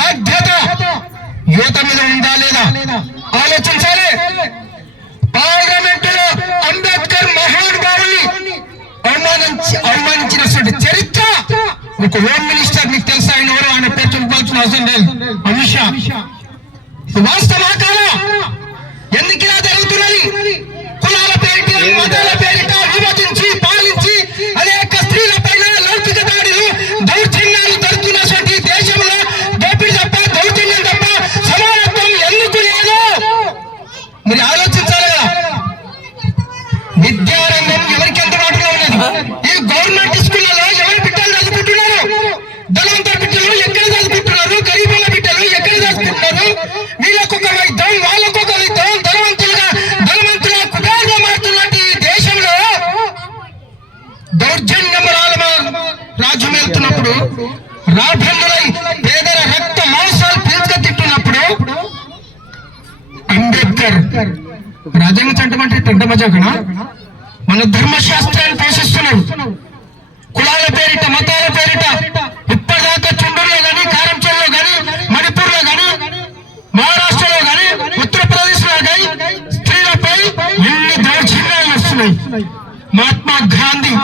బాధ్యత యువత మీద ఉందా లేదా? ఆలోచించాలి. పార్లమెంటులో అంబేద్కర్ మహానుభావుని అవమానించి అవమానించినటువంటి చరిత్ర ఒక హోమ్ మినిస్టర్ మీకు తెలుసా? ఆయన ఎవరు? ఆయన పేరు చెప్పాల్సిన అవసరం లేదు. అమిత్ షా. ఇది వాస్తవా కాదా ఎందుకు ఇలా జరుగుతున్నది కులాల పేరిట మతాల పేరిట విభజించి పాలించి అనేక స్త్రీల పైన లౌకిక దాడులు దౌర్జన్యాలు జరుగుతున్నటువంటి దేశంలో దోపిడి తప్ప దౌర్జన్యం తప్ప సమానత్వం ఎందుకు లేదు మీరు ఆలోచించాలి కదా. విద్యారంగం ఎవరికి అందుబాటులో ఉన్నది? ఈ గవర్నమెంట్ స్కూళ్ళలో ఎవరి బిడ్డలు చదువుకుంటున్నారు? ధనవంతుల బిడ్డలు ఎక్కడ చదువుకుంటున్నారు? గరీబుల బిడ్డలు ఎక్కడ చదువుకుంటున్నారు? వీళ్ళకొక వైద్యం వాళ్ళకొక వైద్యం ధనవంతులుగా ధనవంతుల కుటాలుగా మారుతున్నట్టు ఈ దేశంలో దౌర్జన్యం రాజు రాజ్యం వెళ్తున్నప్పుడు రాభంగులై అంబేద్కర్. రాజ్యాంగ చట్టం అంటే టెంట మజాకనా? మన ధర్మశాస్త్రాన్ని పోషిస్తున్నాడు కులాల పేరిట మతాల పేరిట ఇప్పటిదాకా చుండూరులో గాని కారంచేలో గాని మణిపూర్లో గాని మహారాష్ట్రలో గాని ఉత్తరప్రదేశ్లో గాని స్త్రీలపై ఎన్ని దౌర్జన్యాలు వస్తున్నాయి? మహాత్మా గాంధీ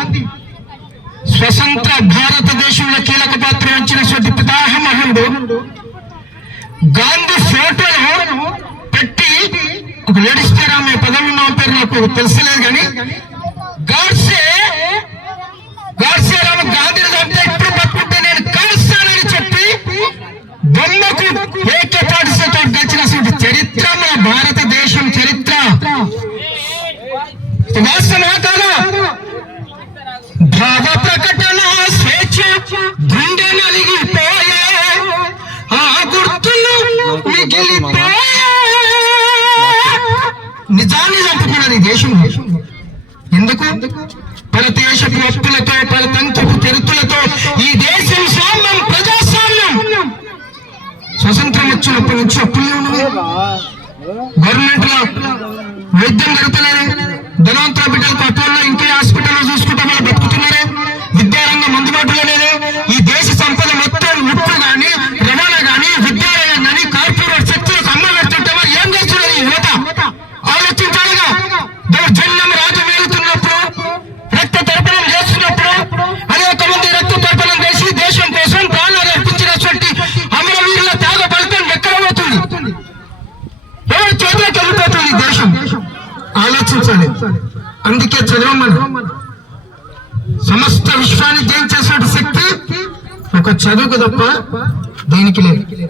స్వతంత్ర భారతదేశంలో కీలక పాత్ర వహించినటువంటి పితామహుడు గాంధీ ఫోటోను ఒక లేడీస్ పేరు ఆమె పదవి మా పేరు నాకు తెలిసలేదు కానీ గాడ్సే గాడ్సే రామ గాంధీని చంపితే ఇప్పుడు పట్టుకుంటే నేను కలుస్తానని చెప్పి బొమ్మకు ఏకే పాటిస్తూ గెలిచినటువంటి చరిత్ర మన భారతదేశం చరిత్ర. ఇది నిజాన్ని చంపుకున్నారు ఈ దేశంలో ఎందుకు? పరదేశపు హక్కులతో పరతంత్రపు తెరుతులతో ఈ దేశం సామ్యం ప్రజాస్వామ్యం. స్వతంత్రం వచ్చినప్పటి నుంచి అప్పులే ఉన్నవి. గవర్నమెంట్లో వైద్యం జరుగుతలేదు. ధనవంతుల బిడ్డలకు ఆలోచించాలి అందుకే చదవమని. సమస్త విశ్వాన్ని చేసినట్టు శక్తి ఒక చదువుకు తప్ప దేనికి లేదు.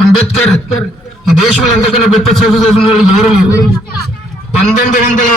అంబేద్కర్ ఈ దేశంలో అంతకన్నా గొప్ప చదువు చదివిన వాళ్ళు ఎవరు లేరు. పంతొమ్మిది వందల